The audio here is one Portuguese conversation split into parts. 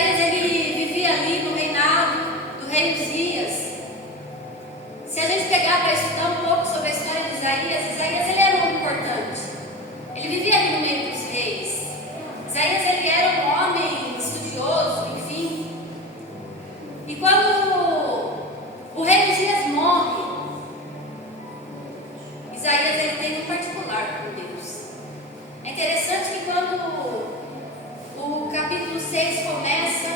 Isaías, ele vivia ali no reinado do rei Uzias. Se a gente pegar para estudar um pouco sobre a história de Isaías, Isaías ele era um homem importante. Ele vivia ali no meio dos reis. Isaías ele era um homem estudioso, enfim. E quando o rei Uzias morre, Isaías ele tem um particular com Deus. É interessante que quando o capítulo 6 começa,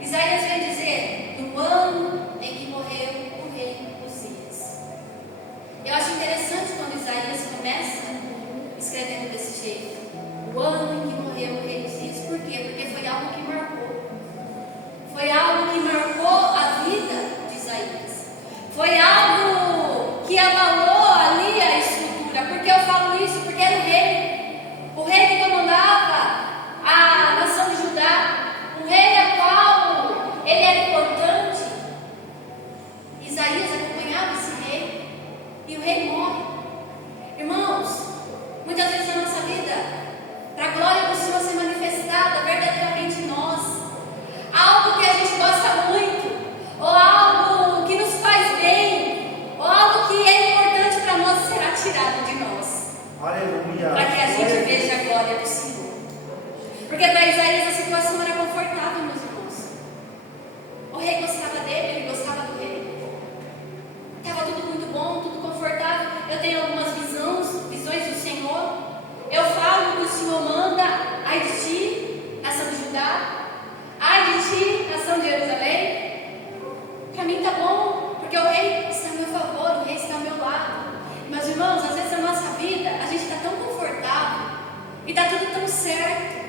Isaías vem dizer do ano em que morreu o rei Uzias. Eu acho interessante quando Isaías começa escrevendo desse jeito, o ano em que morreu o rei Uzias. Por quê? Porque foi algo que marcou. Foi algo que marcou a vida de Isaías. Foi algo que abalou ali a estrutura. Por que eu falo isso? Porque era o rei que comandava a nação de Judá, um rei a qual ele era importante. Isaías acompanhava esse rei e o rei morre. Irmãos, muitas vezes na nossa vida, para a glória do Senhor ser manifestada verdadeiramente em nós, algo que a gente gosta muito, ou algo que nos faz bem, ou algo que é importante para nós, será tirado de nós. Aleluia. Para que a gente veja a glória do Senhor. Porque para Isaías a situação era confortável, meus irmãos. O rei gostava dele, ele gostava do rei. Estava tudo muito bom, tudo confortável. Eu tenho algumas visões do Senhor. Eu falo que o Senhor manda: ai de ti, nação de Judá, ai de ti, nação de Jerusalém. Para mim está bom, porque o rei está a meu favor, o rei está ao meu lado. Meus irmãos, às vezes na nossa vida a gente está tão confortável e está tudo tão certo.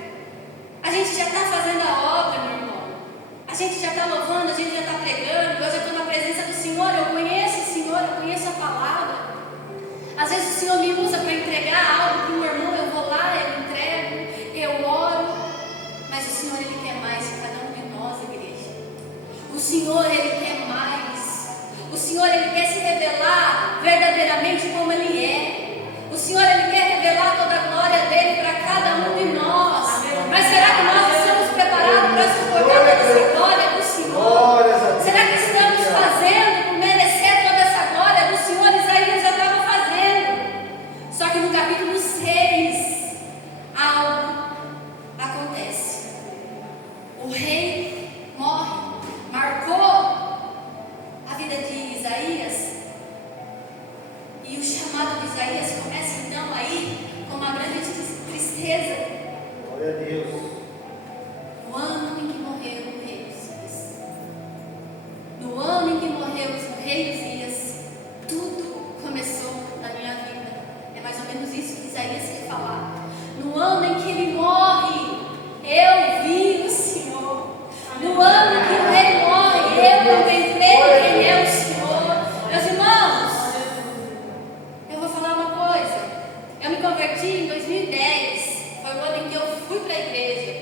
A gente já está fazendo a obra, meu irmão. A gente já está louvando, a gente já está pregando. Eu já estou na presença do Senhor, eu conheço o Senhor, eu conheço a palavra. Às vezes o Senhor me usa para entregar algo para um irmão, eu vou lá, eu entrego, eu oro. Mas o Senhor, Ele quer mais de cada um de nós, igreja. O Senhor, Ele quer mais. O Senhor, Ele quer se revelar verdadeiramente como Ele é. O Senhor, Ele quer revelar toda a glória dEle para cada um de nós. Mas será que nós estamos preparados para suportar toda essa glória do Senhor? Será que estamos fazendo por merecer toda essa glória do Senhor? Isaías já estava fazendo. Só que no capítulo 6, algo acontece. O rei morre, marcou a vida de Isaías. E o chamado de Isaías começa então aí com uma grande tristeza. Glória a Deus. No ano em que morreu o rei Uzias, no ano em que morreu o rei Uzias, tudo começou na minha vida. É mais ou menos isso que Isaías quer falar. No ano em que ele morre, eu vi o Senhor. No ano em que o rei morre, eu contemplei quem é o Senhor. Meus irmãos, eu vou falar uma coisa. Eu me converti em 2010. Foi o ano em que eu fui para a igreja.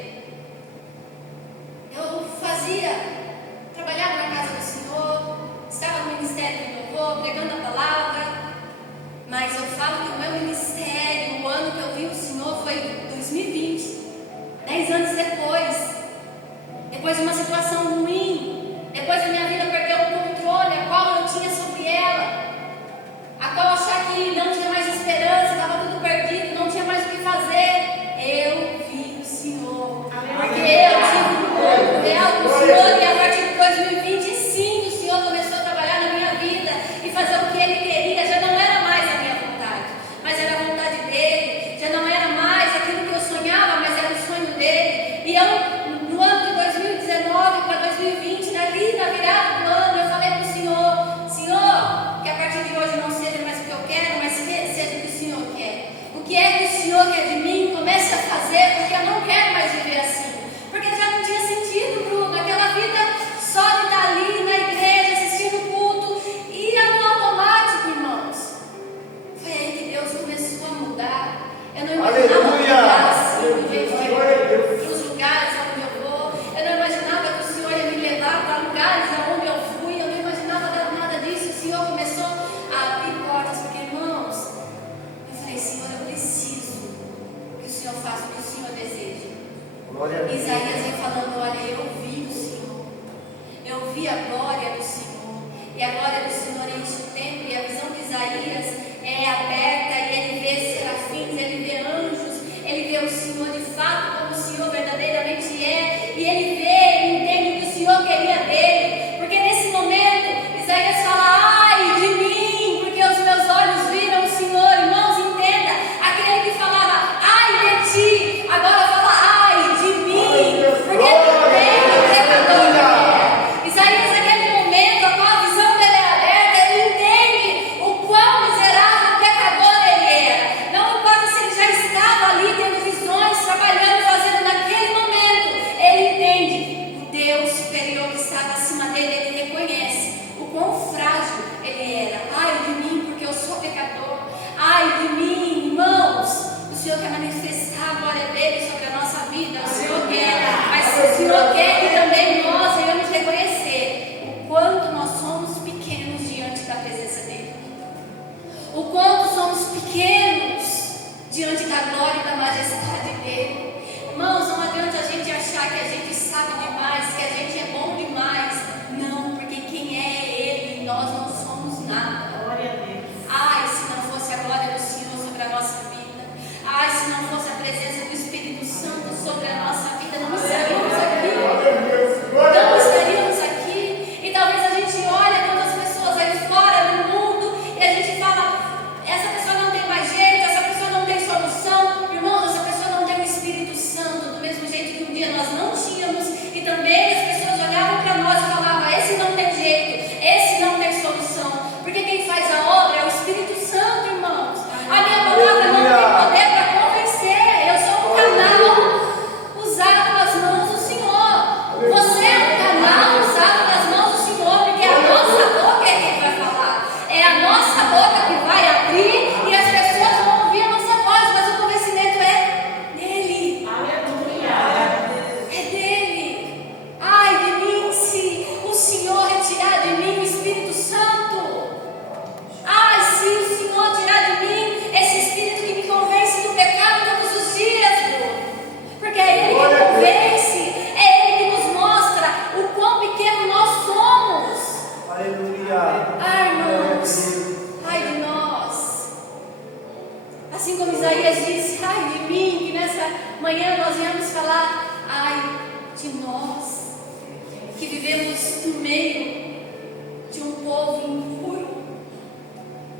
Eu trabalhava na casa do Senhor, estava no ministério do louvor, pregando a palavra. Mas eu falo que o meu ministério, o ano que eu vi o Senhor foi 2020. 10 anos depois de uma situação ruim, depois da minha vida perder o controle, a qual eu tinha sobre ela, a qual achar que não tinha mais esperança, estava tudo perdido, não tinha mais o que fazer. Eu vi o Senhor. Porque eu tive um corpo real do Senhor. E a partir de 2020, sim, o Senhor começou a trabalhar na minha vida e fazer o que Ele queria. Já não era mais a minha vontade, mas era a vontade dEle. Já não era mais aquilo que eu sonhava, mas era o sonho dEle. E eu, no ano de 2019 para 2020, ali na virada vi a glória do Senhor. E a glória do Senhor enche o templo, e a visão de Isaías é aberta, e ele vê serafins, ele vê anjos, ele vê o Senhor de fato como o Senhor verdadeiramente é, e ele vê, ele entende o que o Senhor queria dele, porque nesse momento Isaías fala: ai de mim, porque os meus olhos viram o Senhor. Irmãos, entenda, aquele que falava ai de ti, agora fala ai de mim, porque também o pecador ele é. Isaías, naquele momento, a qual a visão dele é aberta, ele entende o quão miserável pecador ele era. Não importa se ele já estava ali tendo visões, trabalhando, fazendo naquele momento, ele entende o Deus superior que estava acima dele, ele reconhece o quão frágil ele era. Ai de mim, porque eu sou pecador. Ai de mim, irmãos. O Senhor quer manifestar a glória dele sobre a nossa vida. O Senhor quer, mas o Senhor quer que também nós venhamos reconhecer o quanto nós somos pequenos diante da presença dele. O quanto somos pequenos diante da glória e da majestade dele. Irmãos, não adianta a gente achar que a gente sabe demais, que a gente é bom demais. Não, porque quem é ele, nós não somos nada. Glória a Deus. Ai, se não fosse a glória do Senhor sobre a nossa vida. Ai, se não fosse a presença do Espírito Santo sobre a nossa vida, não estaríamos aqui. Não estaríamos aqui. E talvez a gente olhe tantas pessoas aí fora no mundo e a gente fala: essa pessoa não tem mais jeito, essa pessoa não tem solução. Irmãos, essa pessoa não tem o Espírito Santo, do mesmo jeito que um dia nós não tínhamos. E também as pessoas olhavam para nós e falavam: esse não tem jeito, esse não tem solução. Porque quem faz a obra é o Espírito Santo, irmãos. A minha palavra não tem poder para convencer. Eu sou um canal usado nas mãos do Senhor. Você é um canal usado nas mãos do Senhor, porque a nossa boca é quem vai falar. É a nossa boca que vai abrir e as pessoas vão ouvir a nossa voz, mas o convencimento é dele. É dele. Ai de mim, se o Senhor retirar de mim o Espírito Santo. Ai, se o Senhor tirar de mim esse Espírito que me convence do pecado todos os dias, porque é Ele que convence, é Ele que nos mostra o quão pequeno nós somos. Aleluia. Ai, irmãos, ai de nós. Assim como Isaías disse: ai de mim, que nessa manhã nós viemos falar: ai de nós, que vivemos no meio de um povo impuro,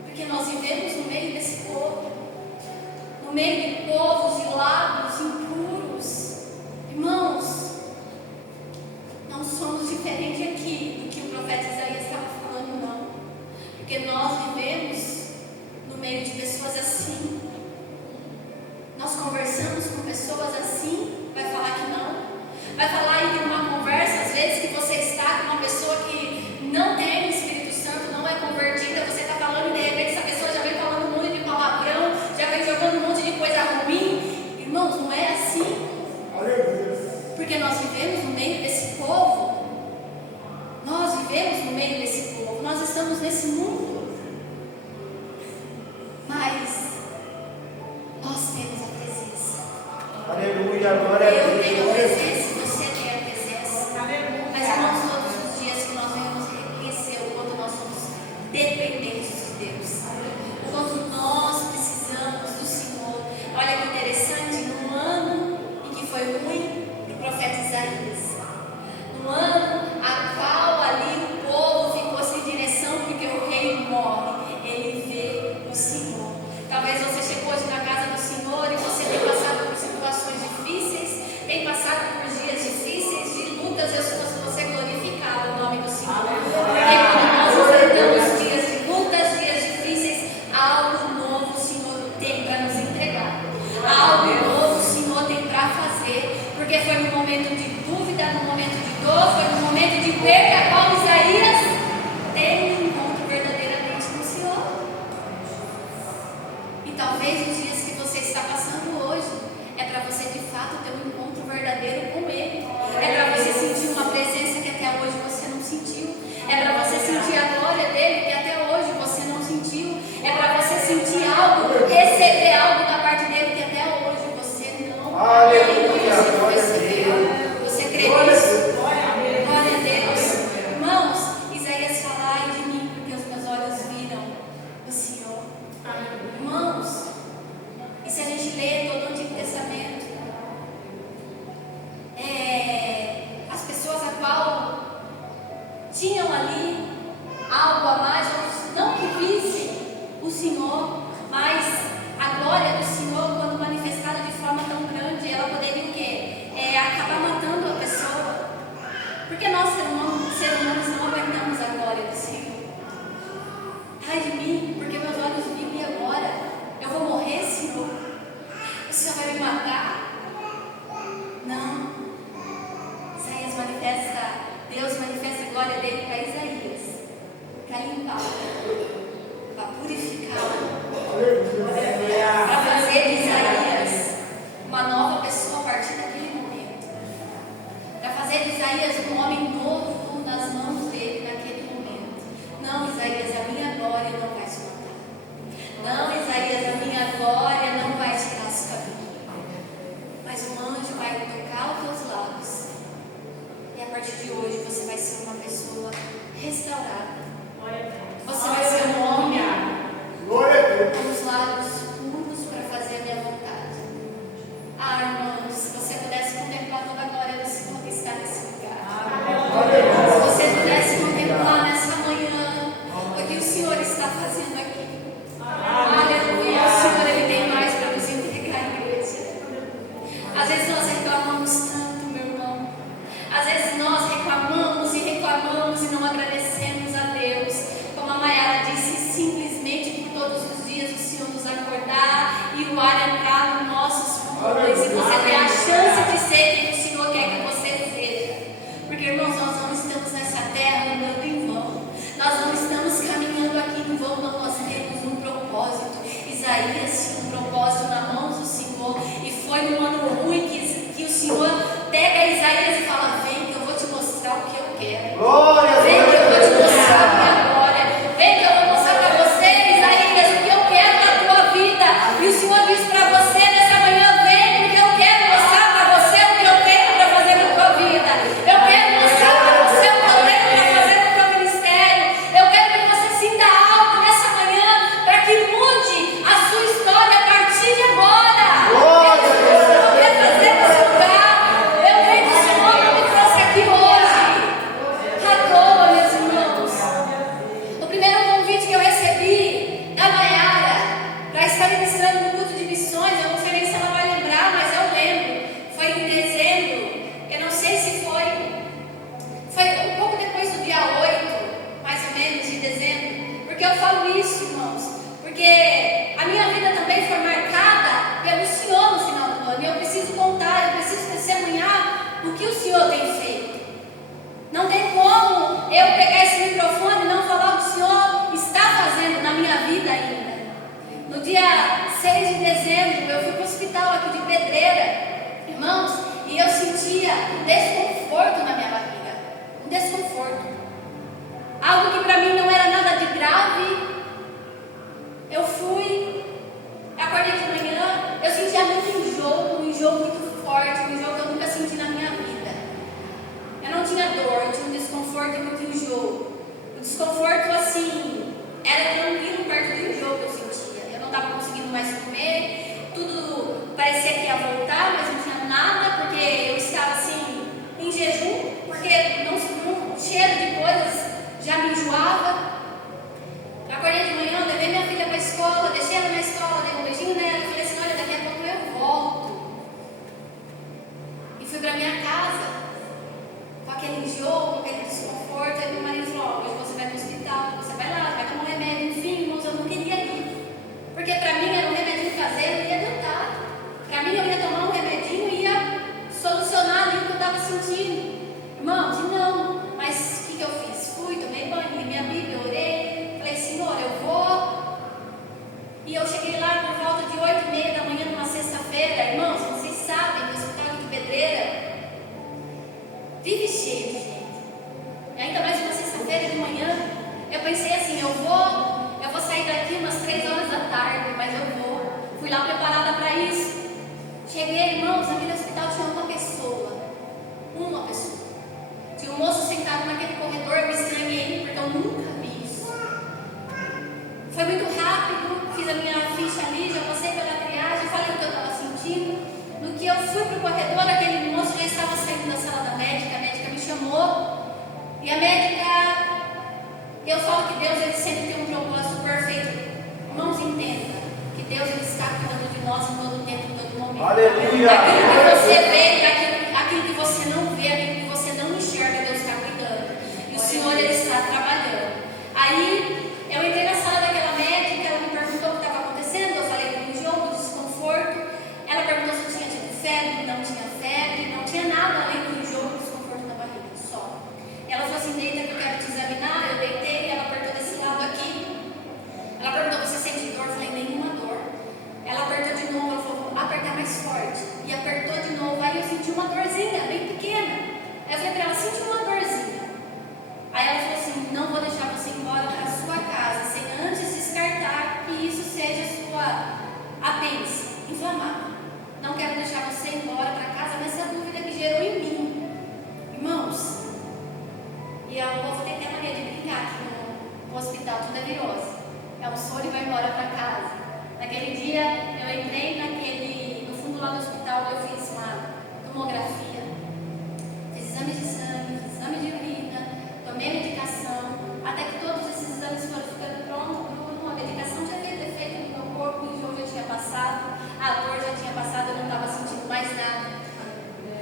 porque nós vivemos no meio desse povo, no meio de povos e lados impuros. Irmãos, não somos diferentes aqui do que o profeta Isaías estava falando, não, porque nós vivemos no meio de pessoas assim. Nós conversamos com pessoas assim. Vai falar que não? Vai falar aí de uma conversa, às vezes, que você está com uma pessoa que não tem o Espírito Santo, não é convertida, você está falando e de repente essa pessoa já vem falando um monte de palavrão, já vem jogando um monte de coisa ruim. Irmãos, não é assim. Porque nós vivemos no meio desse povo. Nós vivemos no meio desse povo. Nós estamos nesse mundo. Mas nós temos a presença. Aleluia, glória a Eu tenho a Deus. presença e você tem a presença. Mas irmãos, todos os dias que nós venhamos reconhecer o quanto nós somos dependentes de Deus, o quanto nós precisamos do Senhor. Olha que interessante, num ano em que foi ruim para o profeta Isaías, num ano a qual ali o povo ficou sem direção porque o rei morre, ele vê o Senhor. Talvez você chegou hoje na casa do Senhor e você tem passado por situações difíceis, tem passado por dias difíceis, de lutas. Eu supõe que você glorificar o nome do Senhor. Porque quando nós enfrentamos dias de lutas, dias difíceis, algo novo o Senhor tem para nos entregar. Algo novo o Senhor tem para fazer. Porque foi no momento de dúvida, no momento de dor, foi no momento de perda, a qual Isaías tem um encontro verdadeiramente com o Senhor. E talvez os dias que você está passando hoje é para você de fato ter um encontro verdadeiro com Ele. É para você sentir uma presença que até hoje você não sentiu. É para você sentir a glória dele que até hoje você não sentiu. É para você sentir algo, receber algo da parte dele que até hoje você não Aleluia, você não glória a recebeu. Deus. Você crê nisso? Glória a Deus. tinham ali algo a mais, ou não que vissem o Senhor, mas a glória do Senhor, quando manifestada de forma tão grande, ela poderia o quê? Acabar matando a pessoa. Porque nós, seres humanos, não aguentamos a glória do Senhor. Ai de mim, porque meus olhos viram e agora eu vou morrer, Senhor? O Senhor vai me matar? Não. Deus manifesta a glória dele para Isaías, para limpá-lo, para purificá-lo, para fazer de Isaías uma nova pessoa a partir daquele momento, para fazer de Isaías um homem novo nas mãos dele naquele momento. Não, Isaías, a minha glória não vai te matar. Não, Isaías, a minha glória não vai tirar a sua vida. Mas um anjo vai tocar os teus lábios. E a partir de hoje você vai ser uma pessoa restaurada. Você vai ser um homem com os lábios puros para fazer a minha vontade. Ah, irmãos, se você pudesse contemplar toda a glória do Senhor que está nesse lugar. Se você pudesse contemplar nessa manhã o que o Senhor está fazendo aqui. Aleluia. O Senhor, Ele tem mais para nos entregar, igreja. Às vezes nós reclamamos tanto, meu irmão. Às vezes nós reclamamos e não agradecemos a Deus. Como a Maiara disse, simplesmente por todos os dias o Senhor nos acordar e o ar entrar nos nossos pulmões e você ter a chance de ser quem o Senhor quer que você seja. Porque, irmãos, nós não estamos nessa terra andando em vão. Nós não estamos caminhando aqui em vão, não. Nós temos um propósito. Isaías tinha um propósito na mão do Senhor e foi num ano ruim que o Senhor pega Isaías e fala: vem que eu vou te mostrar o que eu quero. Glória, vem que eu vou te mostrar a minha glória. Vem que eu vou mostrar para você, Isaías, o que eu quero na tua vida. E o Senhor diz para você nessa manhã: vem, porque eu quero mostrar para você o que eu tenho para fazer na tua vida. Eu quero mostrar para você o que eu tenho para fazer no teu ministério. Eu quero que você sinta algo nessa manhã para que mude a sua história a partir de agora. Eu quero fazer nesse lugar. Eu creio que o Senhor me trouxe aqui hoje. À toa, meus irmãos. O primeiro convite que eu recebi da Maiara para estar ministrando no culto de missões, eu não sei nem se ela vai lembrar, mas eu lembro. Foi em dezembro. Eu não sei se foi um pouco depois do dia 8, mais ou menos, de dezembro. Porque eu falo isso, irmãos, porque a minha vida também foi marcada pelo Senhor no final do ano. E eu preciso contar, eu preciso testemunhar o que o Senhor tem feito. Não tem como eu pegar esse microfone e não falar o que o Senhor está fazendo na minha vida ainda. No dia 6 de dezembro, eu fui para o hospital aqui de Pedreira, irmãos, e eu sentia um desconforto na minha barriga. Um desconforto. Algo que para mim não era nada de grave. Eu fui, acordei de manhã, eu sentia muito enjoo, um enjoo muito forte, um enjoo que eu nunca senti na minha vida. Eu não tinha dor, eu tinha um desconforto e muito enjoo. O desconforto, assim, era tranquilo perto do enjoo que eu sentia. Eu não estava conseguindo mais comer, tudo parecia que ia voltar, mas não tinha nada, porque eu estava, assim, em jejum, porque um cheiro de coisas já me enjoava. Eu acordei de manhã, levei minha filha para a escola, deixei ela na escola, dei um beijinho nela e falei assim: olha, daqui a pouco eu volto. E fui para minha casa, com aquele enjoo, com aquele desconforto. Aí meu marido falou: hoje você vai para o hospital, você vai lá, vai tomar um remédio. Enfim, irmãos, eu não queria ir, porque para mim era um remedinho caseiro, ia adiantar. Para mim eu ia tomar um remedinho e ia solucionar ali o que eu estava sentindo. Irmãos, e não, mas o que eu fiz? Fui, tomei banho, li minha Bíblia, orei, falei: Senhor, eu vou. E eu cheguei lá por volta de 8h30 da manhã, numa sexta-feira. Irmãos, vocês sabem que o hospital aqui de Pedreira vive cheio de gente. E ainda mais uma sexta-feira de manhã. Eu pensei assim: eu vou sair daqui umas 3 horas da tarde, mas eu vou. Fui lá preparada para isso. Cheguei, irmãos, naquele hospital tinha uma pessoa. Uma pessoa. Tinha um moço sentado naquele corredor, eu me estranhei, porque eu nunca vi isso. Foi muito rápido, fiz a minha ficha ali, já passei pela triagem, falei o que eu estava sentindo. No que eu fui para o corredor, aquele moço já estava saindo da sala da médica, a médica me chamou. E a médica Eu falo que Deus ele sempre tem um propósito perfeito. Irmãos, entenda que Deus ele está cuidando de nós em todo tempo, em todo momento. Aleluia. Aquilo que você vê, aquilo que você não vê, aquilo que você não enxerga, Deus está cuidando. E o Senhor ele está trabalhando. Aí eu entrei na sala daquela médica, ela me perguntou o que estava acontecendo. Eu falei do enjoo, do desconforto. Ela perguntou se eu tinha tido febre. Não tinha febre, não tinha nada além do enjoo e do desconforto da barriga, só. Ela falou assim: deita que eu quero te examinar. Eu deitei e ela apertou desse lado aqui. Ela perguntou: você sente dor? Eu falei: nenhuma dor. Ela apertou de novo, ela falou: vou apertar mais forte. E apertou de novo, aí eu senti uma dorzinha bem pequena. Aí eu falei para ela: senti uma dorzinha. Aí ela falou assim: não vou deixar você ir embora para a sua casa sem antes descartar que isso seja sua apêndice inflamada. Não quero deixar você ir embora para casa nessa dúvida que gerou em mim. Irmãos, e o povo tem até mania de brincar aqui no hospital, tudo é virose. É um soro e vai embora para casa. Naquele dia eu entrei no fundo lá do hospital, eu fiz uma tomografia, fiz exames de sangue, fiz exame de urina, tomei medicação, até que todos esses exames foram ficando prontos. A medicação já havia efeito no meu corpo, o enjoo já tinha passado, a dor já tinha passado, eu não estava sentindo mais nada.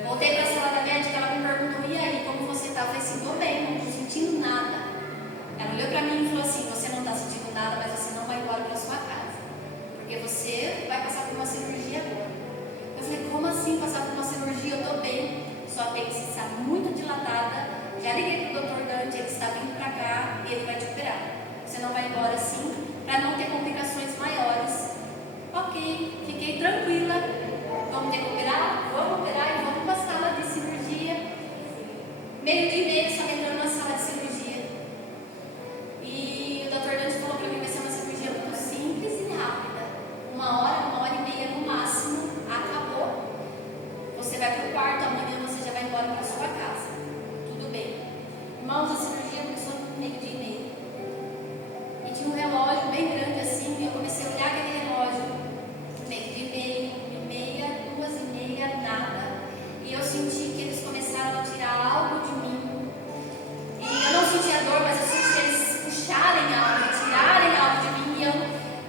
Voltei para a sala da médica, ela me perguntou: e aí, como você está? Eu falei assim: estou bem, não estou sentindo nada. Ela olhou para mim e falou assim: você não está sentindo nada, mas você não vai embora para sua casa, porque você vai passar por uma cirurgia agora. Eu falei: como assim passar por uma cirurgia? Eu estou bem, sua apêndice está muito dilatada. Já liguei para o Dr. Dante, ele está vindo para cá e ele vai te operar. Você não vai embora assim, para não ter complicações maiores. Ok, fiquei tranquila. Vamos ter que operar? Vamos operar e vamos para a sala de cirurgia. 12:30 estava entrando na sala de cirurgia. E o Dr. Dante falou para mim: vai ser uma cirurgia muito simples e rápida. 1 hora, 1h30 no máximo. Acabou. Você vai para o quarto, amanhã você já vai embora para sua casa. Tudo bem. Irmãos, a cirurgia começou no 12:30. E tinha um relógio bem grande assim. E eu comecei a olhar aquele relógio. 12:30, 1h30, 2h30, nada. E eu senti que eles começaram a tirar algo de mim. E eu não sentia dor, mas eu senti eles puxarem algo, tirarem algo de mim. E eu,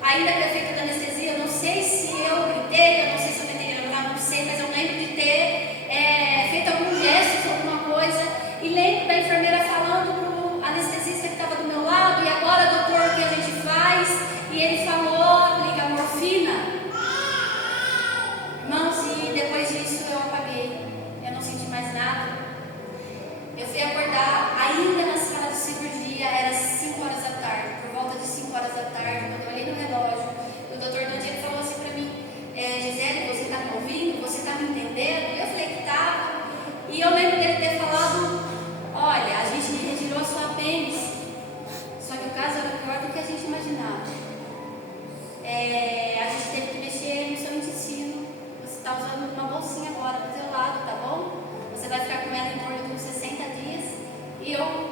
ainda que efeito da anestesia, eu não sei se eu gritei, eu não sei se eu tentei levantar, não sei, mas eu lembro de ter feito algum gesto, alguma coisa. E lembro da enfermeira falando para o anestesista que estava do meu lado: e agora, doutor, o que a gente faz? E ele falou: aplica morfina. Irmãos, e depois disso eu apaguei. Eu não senti mais nada. Eu fui acordar ainda na sala de cirurgia, era 5 horas da tarde. Por volta de 5 horas da tarde, quando eu olhei no relógio, o Dr. Dante falou assim para mim: Gisele, você está me ouvindo? Você está me entendendo? Eu falei que estava. E eu lembro dele ter falado: olha, a gente retirou a sua apêndice. Só que o caso era pior do que a gente imaginava. A gente teve que mexer no seu intestino. Você está usando uma bolsinha agora do seu lado, tá bom? Você vai ficar com ela em torno de uns 60 dias. E eu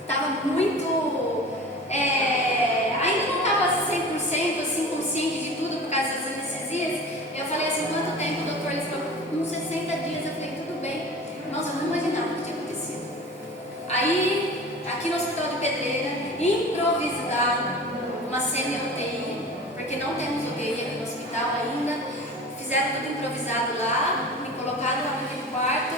estava muito... ainda não estava 100% assim, consciente de tudo por causa das anestesias. Eu falei assim: quanto tempo, doutor? Ele falou: uns 60 dias. Eu falei: tudo bem. Irmãos, eu não imaginava o que tinha acontecido. Aí, aqui no Hospital de Pedreira, improvisaram uma semi-UTI, porque não temos UTI aqui no hospital ainda. Fizeram tudo improvisado lá, me colocaram lá no quarto.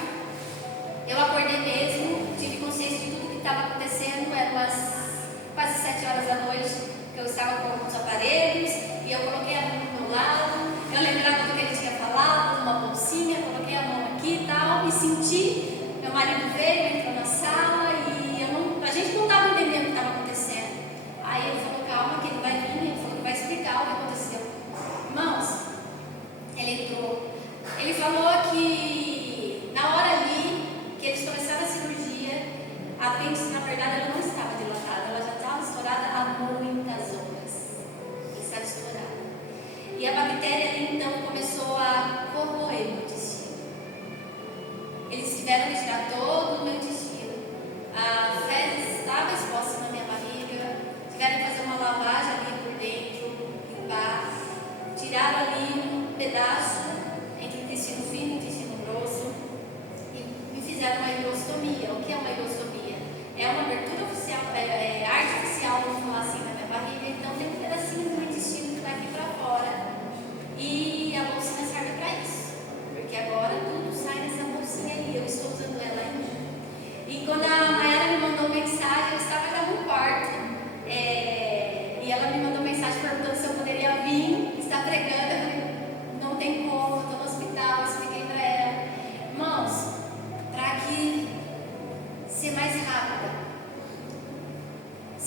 Eu acordei mesmo, tive consciência de tudo que estava acontecendo. Eram quase 7 horas da noite, que eu estava com alguns aparelhos, e eu coloquei a mão do meu lado. Eu lembrava do que ele tinha falado, uma bolsinha, coloquei a mão aqui e tal, e senti. Meu marido veio, entrou na sala, e a gente não estava entendendo o que estava acontecendo. Aí ele falou: calma, que ele vai vir, ele falou que vai explicar o que aconteceu. Irmãos, ele entrou. Ele falou que na hora ali que eles começaram a cirurgia, a apêndice, na verdade, ela não estava dilatada, ela já estava estourada há muitas horas. Estava estourada. E a bactéria ali então começou a corroer o intestino. Eles tiveram que tirar todo o meu intestino. A fezes estava exposta na minha barriga. Tiveram que fazer uma lavagem ali por dentro, limpar. Tiraram ali um pedaço entre o intestino fino e o intestino grosso e me fizeram uma ileostomia. O que é uma ileostomia? É uma abertura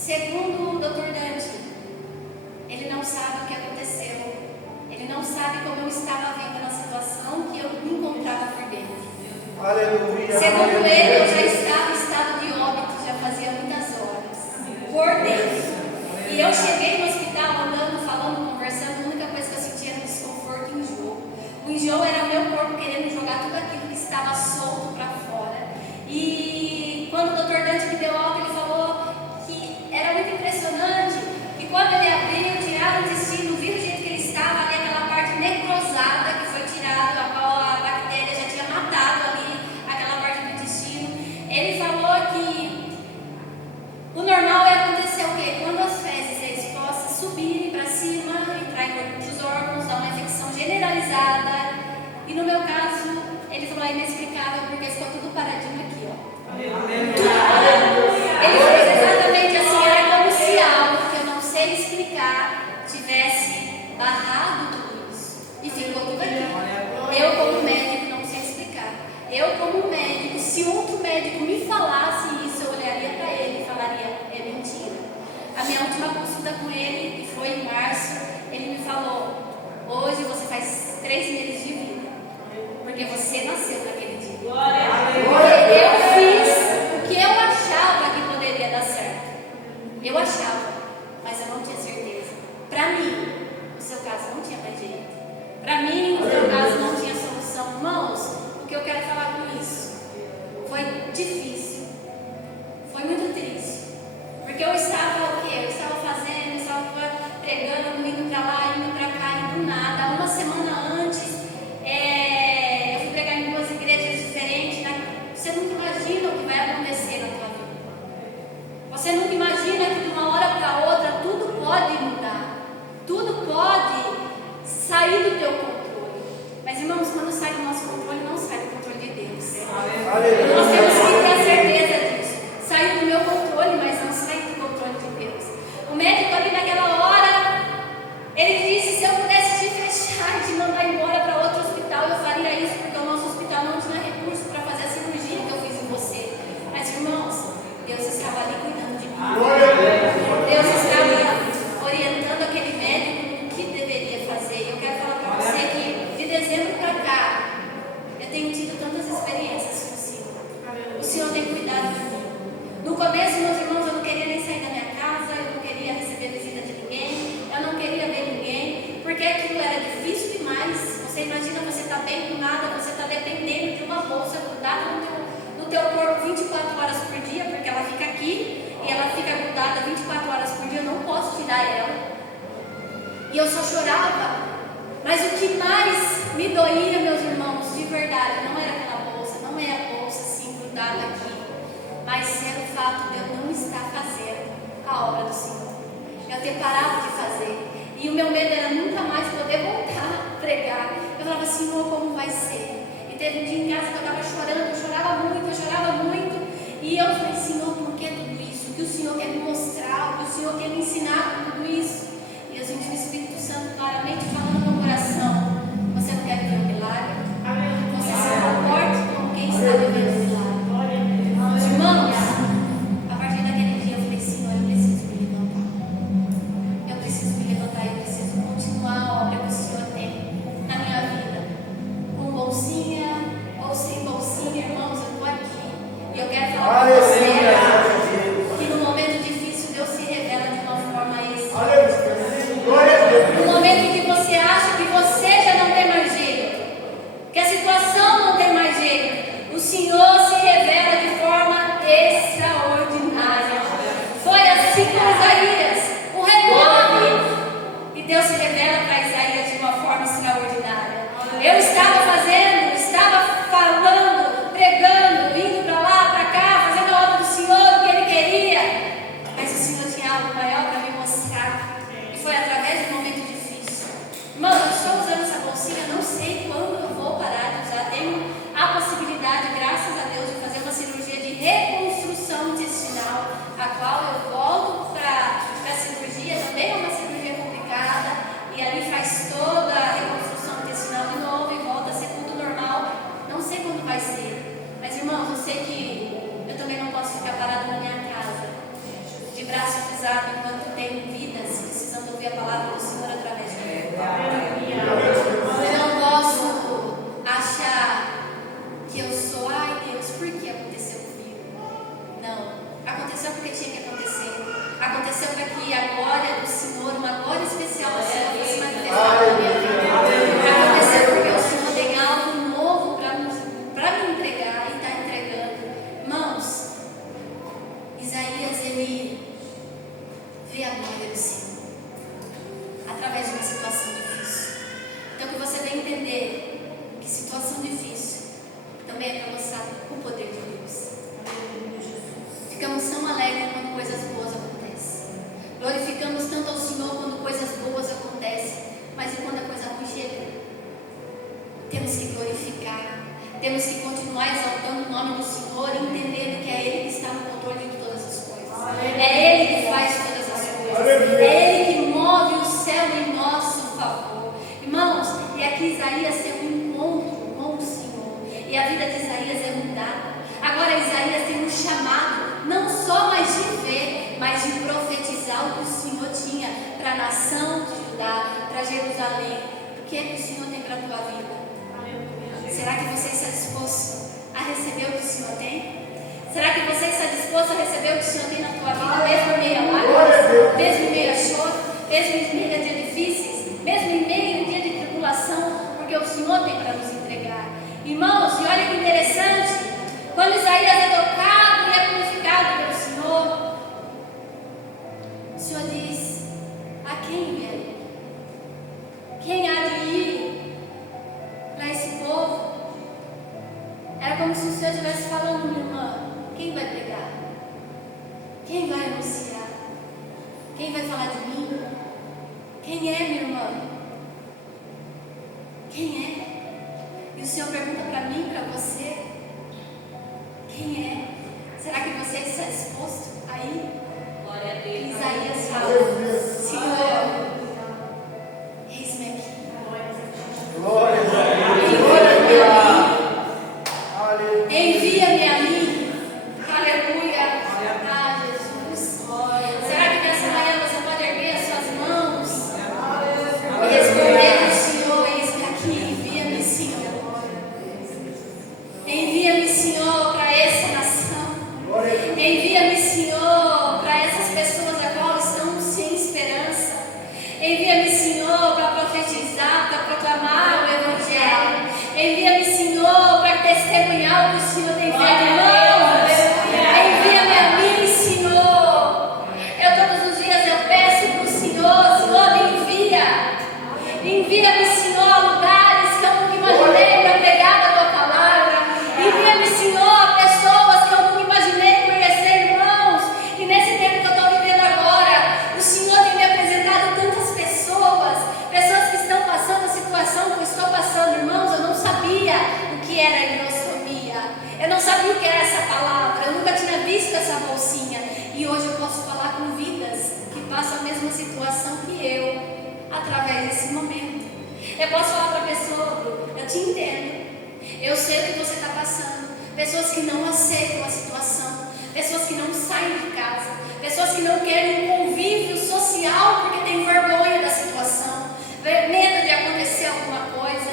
Segundo o Dr. Dante, ele não sabe o que aconteceu. Ele não sabe como eu estava vendo na situação que eu me encontrava por dentro. Aleluia. Segundo ele, eu já estava em estado de óbito, já fazia muitas horas, por dentro. E eu cheguei no hospital andando, falando, conversando, a única coisa que eu sentia era desconforto e enjoo. O enjoo era o meu corpo querendo jogar tudo aquilo que estava solto para fora. E quando o Dr. Dante me deu alta, ele falou que era muito impressionante, que quando ele abriu, tiraram o intestino, viu o jeito que ele estava ali, aquela parte necrosada que foi tirada, a qual a bactéria já tinha matado ali, aquela parte do intestino. Ele falou que o normal é acontecer o quê? Quando as fezes expostas subirem para cima, entrar em outros órgãos, dar uma infecção generalizada. E no meu caso, ele falou, é inexplicável porque ficou tudo paradinho aqui, ó. Tudo parado. Ele fez exatamente assim, era como se algo que eu não sei explicar tivesse barrado tudo isso. E ficou tudo aqui. Eu como médico não sei explicar. Eu como médico, se outro médico me falasse isso, eu olharia para ele e falaria, é mentira. A minha última consulta com ele, que foi em março, ele me falou, hoje você faz 3 meses de vida, porque você nasceu naquele dia. Eu fiz o que eu achava que poderia dar certo. Eu achava, mas eu não tinha certeza. Para mim, o seu caso não tinha mais jeito. Para mim, o seu caso não tinha solução. Irmãos, o que eu quero falar com isso? Foi difícil. Foi muito triste. Porque eu estava o quê? Eu estava fazendo, eu estava pregando, indo para lá, indo para cá, e do nada. Uma semana antes, eu fui pregar em 2 igrejas diferentes. Você nunca imagina o que vai acontecer na tua vida. Você nunca imagina que de uma hora para outra tudo pode mudar. Tudo pode sair do teu controle. Mas, irmãos, quando sai do nosso controle, não sai do controle de Deus. Aleluia. Nós temos que ter a certeza disso. Saiu do meu controle, mas não saiu do controle de Deus. O médico ali naquela hora, ele disse, se eu pudesse te fechar e te mandar embora para outro hospital, eu faria isso, porque o nosso hospital não tinha recurso para fazer a cirurgia que eu fiz em você. Mas, irmãos, Deus estava ali cuidando de mim. Deus estava orientando aquele médico no que deveria fazer. E eu quero falar para você que de dezembro para cá, eu tenho tido tantas experiências com o Senhor. O Senhor tem cuidado de mim. No começo, meus irmãos, eu não queria nem sair da minha casa, eu não queria receber visita de ninguém, eu não queria ver ninguém, porque aquilo era difícil demais. Você imagina, você está bem do nada, você está dependendo de uma bolsa grudada no teu corpo 24 horas por dia, porque ela fica aqui e ela fica grudada 24 horas por dia, eu não posso tirar ela. E eu só chorava. Mas o que mais me doía, meus irmãos, de verdade, não era aquela bolsa, não era a bolsa assim grudada aqui, mas era o fato de eu não estar fazendo a obra do Senhor, eu ter parado de fazer. E o meu medo era nunca mais poder voltar a pregar. Eu falava, Senhor, como vai ser? E teve um dia em casa que eu estava chorando, eu chorava muito. E eu falei, Senhor, por que tudo isso? O que o Senhor quer me mostrar? O que o Senhor quer me ensinar com tudo isso? E eu senti o Espírito Santo claramente falando no meu coração, você não quer ver um milagre? Você se comporte como quem está vivendo um milagre. Irmãos, a partir daquele dia eu falei, Senhor, eu preciso me levantar. Eu preciso continuar a obra que o Senhor tem na minha vida. Com bolsinha ou sem bolsinha, irmãos, eu estou aqui. E eu quero falar para você que no momento difícil Deus se revela de uma forma extraordinária. No momento em que você acha que você já não tem mais jeito, que a situação não tem mais jeito, o Senhor se revela de forma extraordinária. Foi assim com Isaías, o rei morre e Deus se revela para Isaías de uma forma extraordinária. Eu estava falando, pregando, indo para lá, para cá, fazendo a obra do Senhor, o que Ele queria, mas o Senhor tinha algo maior para me mostrar, e foi através de um momento difícil. Irmão, eu estou usando essa bolsinha, não sei quando eu vou parar de usar. Tenho a possibilidade, graças a Deus, de fazer uma cirurgia de reconstrução intestinal, a qual eu volto para a cirurgia. Também é uma cirurgia complicada, e ali faz toda a reconstrução intestinal de novo e volta a ser tudo normal. Não sei quando vai ser, mas irmãos, eu sei que eu também não posso ficar parado na minha casa, de braço cruzado. usado enquanto tem vidas precisando ouvir a palavra do Senhor através de mim. Eu não posso achar que eu sou, ai Deus, por que aconteceu comigo? Não, aconteceu porque tinha que acontecer. Aconteceu para que a glória do Senhor, uma glória especial do Senhor, fosse manifestada na minha vida. Aconteceu porque o Senhor tem algo novo para me entregar e está entregando. Irmãos, Isaías, ele vê a glória do Senhor através de uma situação difícil. Então, que você venha entender que situação difícil também é para mostrar o poder de Deus. Ficamos tão alegres quando coisas boas acontecem. Glorificamos tanto ao Senhor quando coisas boas acontecem. Mas e quando a coisa ruim chega? Temos que glorificar. Temos que continuar exaltando o nome do Senhor, entendendo que é Ele que está no controle de todas as coisas. É Ele que faz todas as coisas. É Ele que move o céu em nosso favor. Irmãos, e aqui Isaías tem um encontro com o Senhor. E a vida de Isaías é mudada. Agora Isaías tem um chamado, não só mais de ver, mas de profetizar o que o Senhor tinha para a nação de Judá, para Jerusalém. O que é que o Senhor tem para a tua vida? Será que você está disposto a receber o que o Senhor tem? Será que você está disposto a receber o que o Senhor tem na tua vida, mesmo em meio a lágrimas, mesmo em meio a choro, mesmo em meio a dias difíceis, mesmo em meio a dia de tribulação, porque o Senhor tem para nos entregar. Irmãos, e olha que interessante, quando Isaías é tocado e é purificado pelo Senhor, o Senhor diz: a quem enviarei? Quem há de ir para esse povo? Era como se o Senhor estivesse falando: minha irmã, quem vai pregar? Quem vai anunciar? Quem vai falar de mim? Quem é, minha irmã? Quem é? E o Senhor pergunta para mim, para você: quem é? Será que você está disposto a ir? Glória a Deus. Isaías fala: Senhor, eis-me aqui. Glória a Deus. Envia-me a mim. Aleluia. Ah, Jesus. Será que nessa manhã você pode erguer as suas mãos e responder ao Senhor: eis-me aqui, envia-me, Senhor. Envia-me, Senhor, para essa nação. Envia-me, Senhor, para essas pessoas a qual estão sem esperança. Envia-me, Senhor, para profetizar, para proclamar o Evangelho. Envia-me, Senhor, para testemunhar o que o Senhor tem feito, irmãos. Envia-me a mim, Senhor. Todos os dias eu peço para o Senhor: Senhor, me envia. Envia-me, Senhor, a lugares que eu nunca imaginei para pregar a tua palavra. Envia-me, Senhor, a pessoas que eu nunca imaginei conhecer, irmãos. E nesse tempo que eu estou vivendo agora, o Senhor tem me apresentado tantas pessoas que estão passando a situação que eu estou passando, irmãos. Eu não sabia o que era inostomia. Eu não sabia o que era essa palavra. Eu nunca tinha visto essa bolsinha. E hoje eu posso falar com vidas que passam a mesma situação que eu, através desse momento. Eu posso falar para a pessoa: eu te entendo. Eu sei o que você está passando. Pessoas que não aceitam a situação. Pessoas que não saem de casa. Pessoas que não querem um convívio social porque têm vergonha da situação. Medo de acontecer alguma coisa.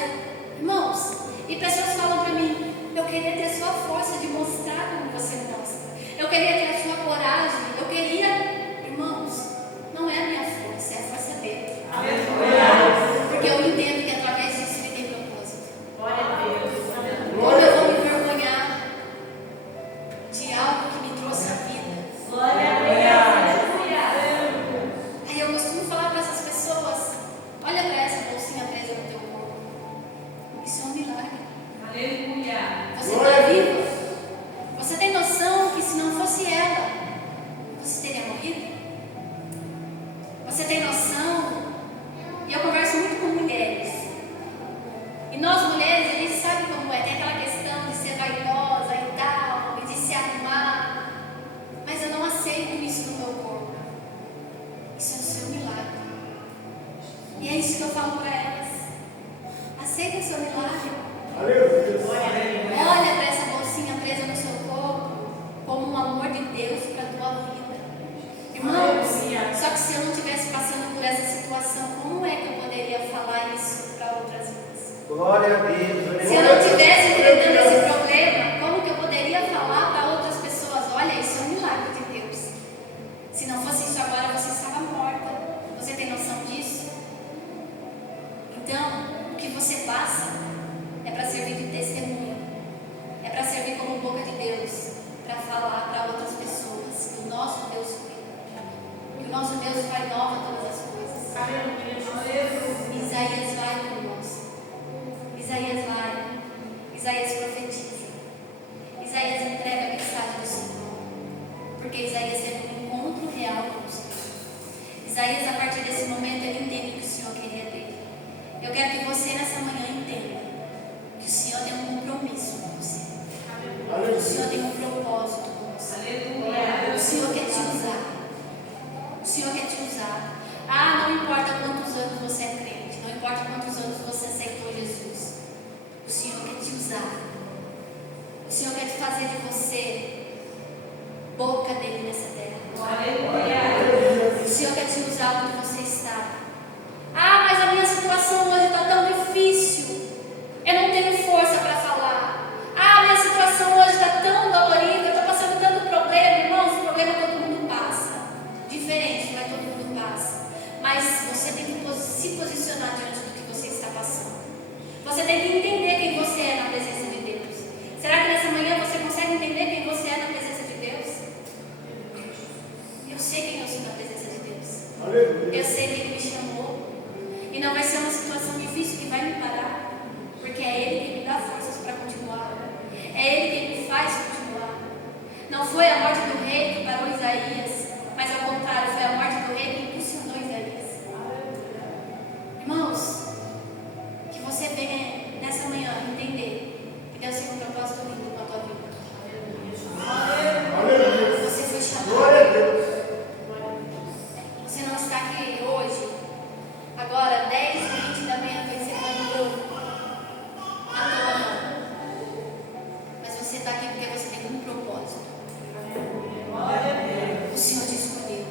Irmãos, e pessoas falam para mim: eu queria ter a sua força de mostrar como você mostra. Eu queria ter a sua coragem. Eu queria, irmãos, não é a minha força, é a força dele. Porque eu entendo que através disso ele tem propósito. Glória a Deus. Como eu vou me envergonhar de algo que me trouxe a vida? Glória a Deus. Aí eu costumo falar para essas pessoas: olha para essa bolsinha presa no teu corpo. Isso é um milagre. Aleluia. Você está viva? Você tem noção que se não fosse ela, você teria morrido? Você tem noção? E eu converso muito com mulheres. E nós mulheres, a gente sabe como é. Tem aquela questão de ser vaidosa e tal, e de se arrumar. Mas eu não aceito isso no meu corpo. Isso é o seu milagre. E é isso que eu falo para elas: aceita o seu milagre. Olha para essa bolsinha presa no seu corpo como um amor de Deus para a tua vida. Irmãos, essa situação, como é que eu poderia falar isso para outras vidas? Glória a Deus. Se eu não estivesse enfrentando esse problema, como que eu poderia falar para outras pessoas? Olha, isso é um milagre de Deus. Se não fosse isso agora, você estava morta. Você tem noção disso? Então, o que você passa é para servir de testemunho. É para servir como boca de Deus, para falar para outras pessoas que o nosso Deus cuida, que o nosso Deus faz nova todas as coisas. Isaías vai conosco. Isaías vai. Isaías profetiza. Isaías entrega a mensagem do Senhor, porque Isaías teve um encontro real com o Senhor. Isaías, a partir desse momento, ele entende o que o Senhor queria dele. Eu quero que você nessa manhã entenda que o Senhor tem um compromisso com você. O Senhor tem um propósito com você. O Senhor quer te usar. O Senhor quer te usar. Ah, não importa quantos anos você é crente, não importa quantos anos você aceitou Jesus. O Senhor quer te usar. O Senhor quer te fazer de você boca dele nessa terra. O Senhor quer te usar onde você está. Ah, mas a minha situação hoje está tão difícil. Eu não tenho força para falar. Ah, minha situação hoje está tão dolorida. Eu estou passando tanto problema. Irmãos, o problema todo mundo passa. Diferente, mas todo mundo passa. Mas você tem que se posicionar diante do que você está passando. Você tem que entender quem você é na presença de Deus. Será que nessa manhã você consegue entender quem você é na presença de Deus? Eu sei quem eu sou na presença de Deus. Eu sei quem me chamou. E não vai ser uma situação difícil que vai me parar. Porque é Ele quem me dá forças para continuar. É Ele quem me faz continuar. Não foi a morte do rei que parou Isaías, mas ao contrário, foi a morte do rei que impulsionou Isaías. Irmãos, que você venha nessa manhã entender que Deus tem um propósito lindo com a tua vida. Você foi chamado. Você não está aqui hoje, agora 10, 20 da manhã, pensando à toa não. Mas você está aqui porque você tem um propósito. O Senhor te escolheu.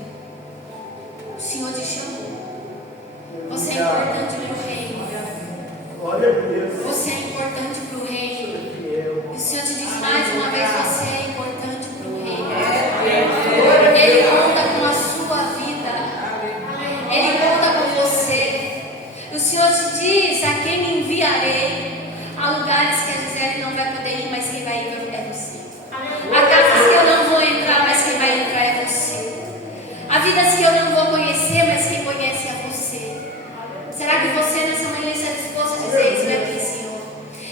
O Senhor te chamou. Você é importante para o reino. Você é importante para o reino. E o Senhor te diz mais uma vez: você é importante para o reino. Ele conta com a sua vida. Ele conta com você. O Senhor te diz: a quem enviarei? Há lugares que a Gisele não vai poder ir, mas quem vai ir é você. Há casas que eu não vou entrar, mas quem vai entrar é você. Há vidas que eu não vou conhecer, mas quem conhece é você. Será que você nessa manhã está disposto a dizer: eis-me aqui, Senhor?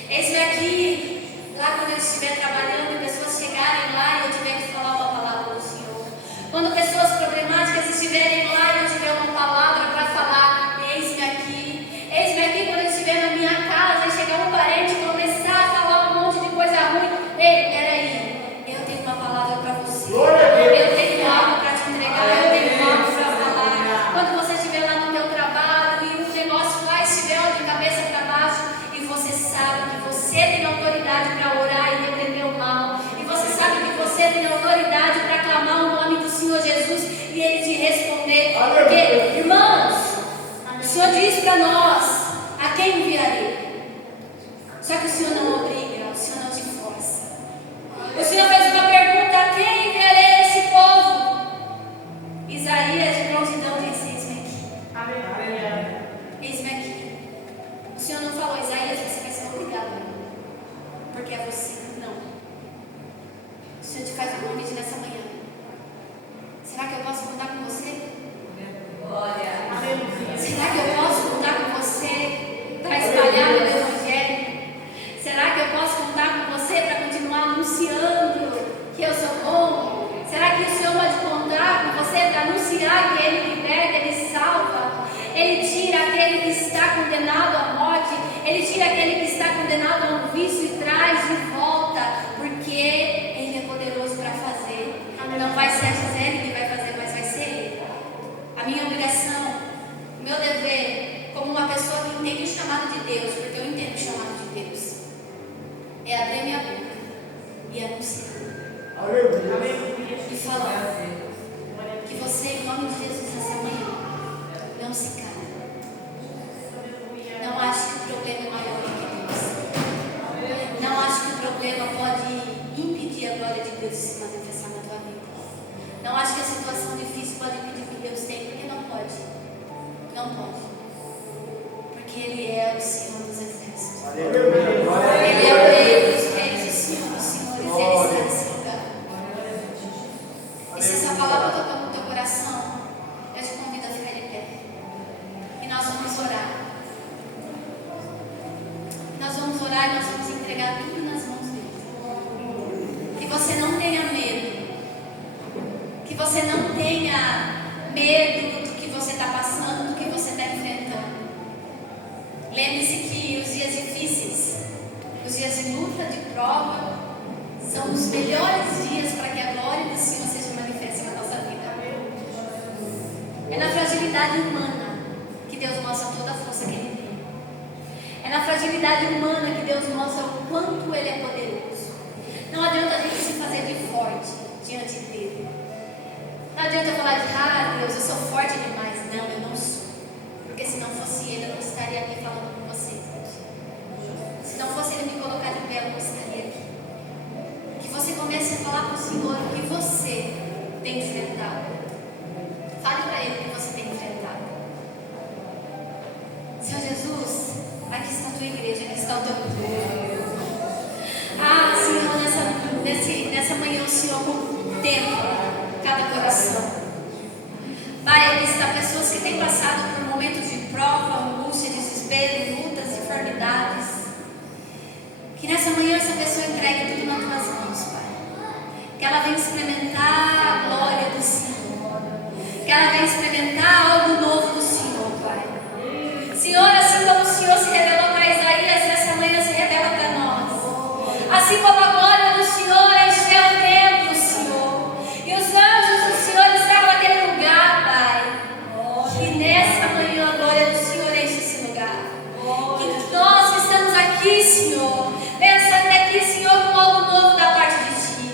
Eis-me aqui. Lá quando eu estiver trabalhando e pessoas chegarem lá e eu tiver que falar uma palavra do Senhor. Quando pessoas problemáticas estiverem lá e eu tiver uma palavra para falar: eis-me aqui. Eis-me aqui quando eu estiver na minha casa e chegar um parente e começar a falar um monte de coisa ruim. Ei, peraí, eu tenho uma palavra para você. Eu tenho algo para te entregar, eu tenho algo para falar. Quando você estiver lá no teu trabalho e o negócio lá estiver de cabeça para baixo e você sabe que você tem autoridade para orar e repreender o mal, e você sabe que você tem autoridade para clamar o nome do Senhor Jesus e Ele te responder. Porque, irmãos, o Senhor diz para nós: a quem enviarei? Só que o Senhor não obriga, o Senhor não te força. O Senhor fez uma pergunta: a quem enviarei esse povo? Isaías, de prontidão, disse: eis-me aqui. Eis-me aqui. O Senhor não falou: Isaías, você vai ser obrigado, porque é você. Não. O Senhor te faz um convite nessa manhã. Será que eu posso contar com você? Será que eu posso contar com você para espalhar o Evangelho? Será que eu posso contar com você para continuar anunciando que eu sou bom? Será que o Senhor pode contar com você para anunciar que Ele liberta, Ele salva? Ele tira aquele que está condenado à morte, Ele tira aquele que está condenado a um vício e traz de volta, porque Ele é poderoso para fazer. Não vai ser a Gisele que vai fazer, mas vai ser Ele. A minha obrigação, o meu dever, como uma pessoa que entende o chamado de Deus, porque eu entendo o chamado de Deus, é abrir minha boca e anunciar. E falar que você, em nome de Jesus, essa manhã, Não se cale. Não ache que o problema é maior do que Deus. Não ache que o problema pode impedir a glória de Deus de se manifestar na tua vida. Não ache que a situação difícil pode impedir o que Deus tem, porque não pode. Não pode. Porque Ele é o Senhor dos exércitos. Ele é o Rei dos reis, o Senhor dos senhores. Ele está nesse lugar. E se essa palavra tocar no teu coração, eu te convido a ficar de pé. E nós vamos orar. Nós vamos orar e nós vamos entregar tudo nas mãos dele. Que você não tenha medo. Que você não tenha medo do que você está passando, do que você está enfrentando. Lembre-se que os dias difíceis, os dias de luta, de prova, são os melhores dias para que a glória do Senhor seja manifesta na nossa vida. É na fragilidade humana que Deus mostra toda a força que Ele tem. É na fragilidade humana que Deus mostra o quanto Ele é poderoso. Não adianta a gente se fazer de forte diante dEle. Não adianta falar de, Deus, eu sou forte demais. Não, eu não sou. Porque se não fosse Ele, eu não estaria aqui falando com vocês. Se não fosse Ele me colocar de pé, eu não estaria aqui. Que você comece a falar para o Senhor o que você tem enfrentado. Fale para Ele o que você tem enfrentado. Senhor Jesus, aqui está a tua igreja, aqui está o teu povo. Senhor, nessa manhã o Senhor contempla cada coração. Pai, aqui está pessoas que têm passado por momentos de prova, angústia, desespero, lutas, enfermidades. Que nessa manhã essa pessoa entregue tudo nas tuas mãos, Pai. Que ela venha experimentar a glória do Senhor. Que ela venha experimentar algo novo do Senhor, Pai. Senhor, assim como o Senhor se revelou para Isaías, nessa manhã se revela para nós. Assim como a glória do Senhor encheu o templo, Senhor. E os anjos do Senhor estavam naquele lugar, Pai. Que nessa manhã a glória do Senhor enche esse lugar. Que nós que estamos aqui, Senhor, venha sair daqui, Senhor, com algo novo da parte de Ti.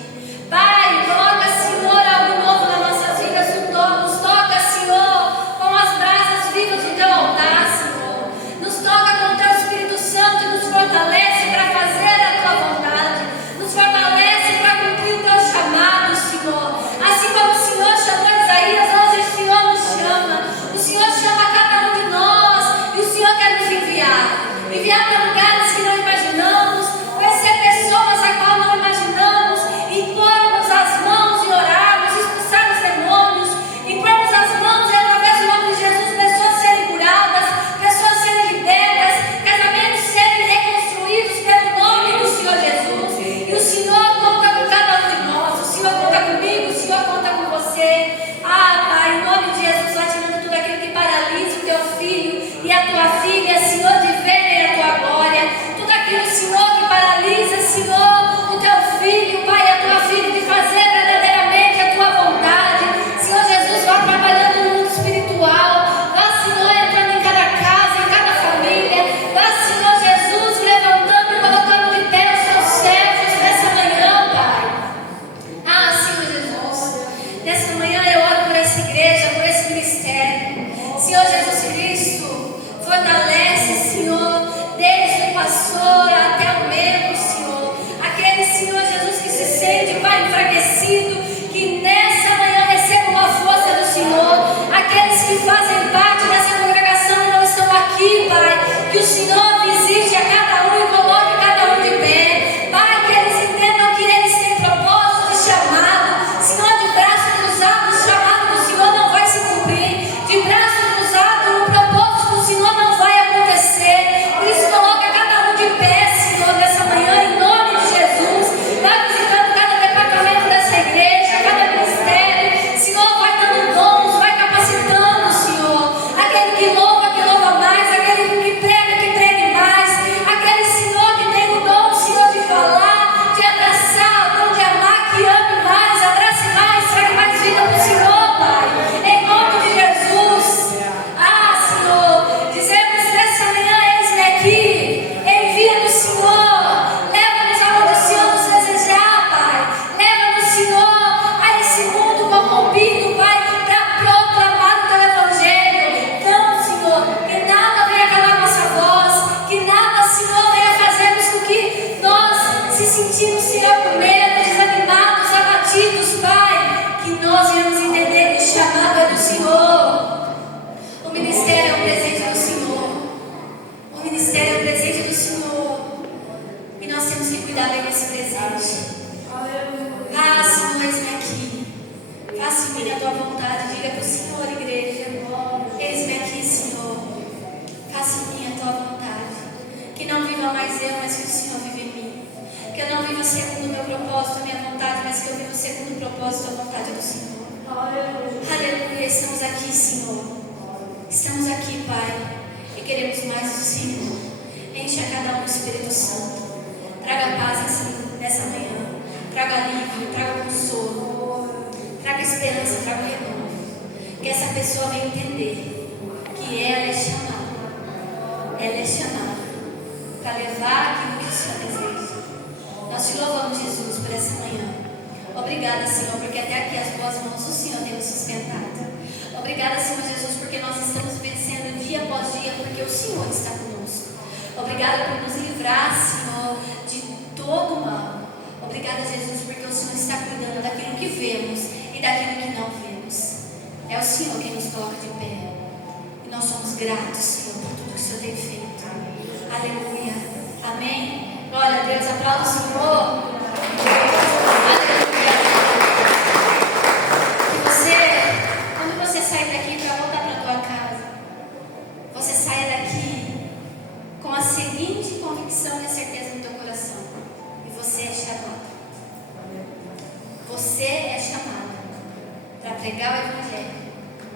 Pai, toca, Senhor, algo novo nas nossas vidas. Nos toca, Senhor, com as brasas vivas do Teu altar, Senhor. Nos toca com o Teu Espírito Santo e nos fortalece para fazer a Tua vontade. Nos fortalece para cumprir o Teu chamado, Senhor. Assim como o Senhor chamou Isaías, hoje o Senhor nos chama. O Senhor chama cada um de nós e o Senhor quer nos enviar. Enviar para lugares que não imaginamos, conhecer pessoas a qual não imaginamos, impormos as mãos e orarmos, expulsarmos demônios, impormos as mãos e através do nome de Jesus pessoas serem curadas, pessoas serem libertas, casamentos serem reconstruídos pelo nome do Senhor Jesus. E o Senhor conta com cada um de nós, o Senhor conta comigo, o Senhor conta com você. Pai, em nome de Jesus, vai tirando tudo aquilo que paralisa o teu filho e a tua filha, Senhor, de verem a tua glória. Tudo aquilo, Senhor, que paralisa, Senhor, o teu filho, Pai, a tua filha, de fazer verdadeiramente a tua vontade. Senhor Jesus, vai trabalhando no mundo espiritual. Vai, Senhor, entrando em cada casa, em cada família. Vai, Senhor Jesus, levantando e colocando de pé os teus servos nessa manhã, Pai. Senhor Jesus, nessa manhã eu oro por essa igreja, por esse ministério. Senhor Jesus Cristo, fortalece, Senhor, desde o pastor até o membro, Senhor. Aquele, Senhor Jesus, que se sente, Pai, enfraquecido, que nessa manhã recebam a força do Senhor. Aqueles que fazem parte dessa congregação e não estão aqui, Pai, que o Senhor visite a cada um e coloque cada um de pé. Pai, que eles entendam que eles têm propósito de chamado. Senhor, de braço cruzado, o chamado do Senhor não vai se examine a tua vontade. Diga para o Senhor, igreja: eis-me aqui, Senhor. Faça em mim a tua vontade. Que não viva mais eu, mas que o Senhor vive em mim. Que eu não viva segundo o meu propósito, a minha vontade, mas que eu viva segundo o propósito, a vontade do Senhor. Aleluia. Estamos aqui, Senhor. Estamos aqui, Pai, e queremos mais do Senhor. Enche a cada um do Espírito Santo. Traga paz nessa manhã. Traga alívio, traga consolo. Traga esperança, traga renovo. Que essa pessoa venha entender que ela é chamada. Ela é chamada para levar aquilo que o Senhor deseja. Nós te louvamos, Jesus, por essa manhã. Obrigada, Senhor, porque até aqui as boas mãos do Senhor têm nos sustentado. Obrigada, Senhor Jesus, porque nós estamos vencendo dia após dia, porque o Senhor está conosco. Obrigada por nos livrar, Senhor, de todo o mal. Obrigada, Jesus, porque o Senhor está cuidando daquilo que vemos e daquilo que não vemos. É o Senhor quem nos coloca de pé. E nós somos gratos, Senhor, por tudo que o Senhor tem feito. Aleluia. Amém. Glória a Deus. Aplauda o Senhor. Quando você sair daqui para voltar para a tua casa, você saia daqui com a seguinte convicção e a certeza no teu coração: e você é chamado. Você é chamado para pregar o Evangelho,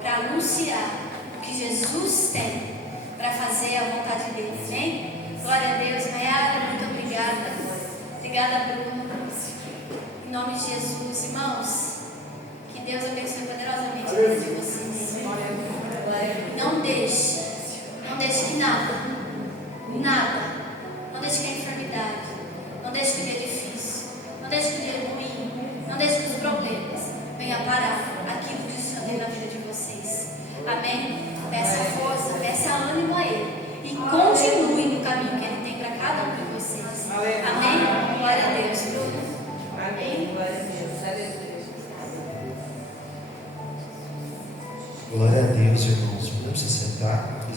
para anunciar o que Jesus tem, para fazer a vontade dele. Amém? Glória a Deus. Maiara, muito obrigada. Obrigada, Bruno. Em nome de Jesus, irmãos, que Deus abençoe poderosamente a vida de vocês. Não deixe que nada, não deixe que a enfermidade, não deixe que o dia difícil, não deixe que o dia ruim, não deixe que os problemas venham parar aquilo que o Senhor tem na vida de vocês. Amém? Peça força, peça ânimo a Ele e continue no caminho que Ele tem para cada um de vocês. Amém? Glória a Deus, Bruno. Amém? Glória a Deus. Aleluia. Glória a Deus, irmãos. Podemos se sentar.